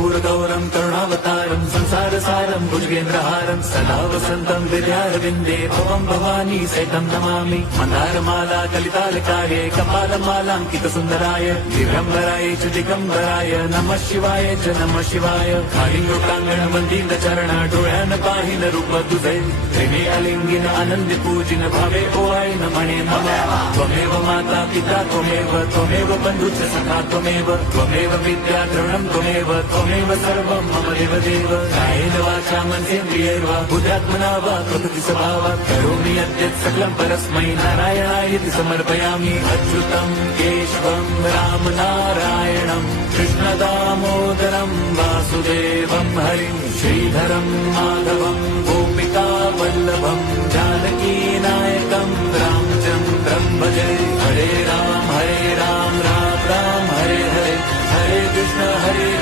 कर्पूरगौरं करुणावतारं संसारसारं भुजगेन्द्रहारं सदा वसन्तं हृदयारविन्दे भवं भवानी सहितं नमामि। मन्दारमाला कलितालकार्ये कपालमालाङ्कितसुन्दराय दिगम्बराय च दिगम्बराय नमः शिवाय च नमः शिवाय। कालिङ्गोटाङ्गण वन्दित चरण डोळ्यान पाहिन रूप तुझे प्रेमे अलिंगिन आनंदी पूजिन भावे ओवाळीन म्हणे नमः। त्वमेव माता पिता त्वमेव बन्धुश्च सखा त्वमेव विद्या द्रवणं त्वमेव सर्वं मम देवदेव। कायेन वाचा मनसेन्द्रियैर्वा बुद्ध्यात्मना वा प्रकृति स्वभावात् करोमि यद्यत् सकलं परस्मै नारायणायति समर्पयामि। अच्युतं केशवं राम नारायणं कृष्णदामोदरं वासुदेवं हरिं श्रीधरं माधवं गोपिका वल्लभं जानकी नायकं रामचन्द्रं भजे।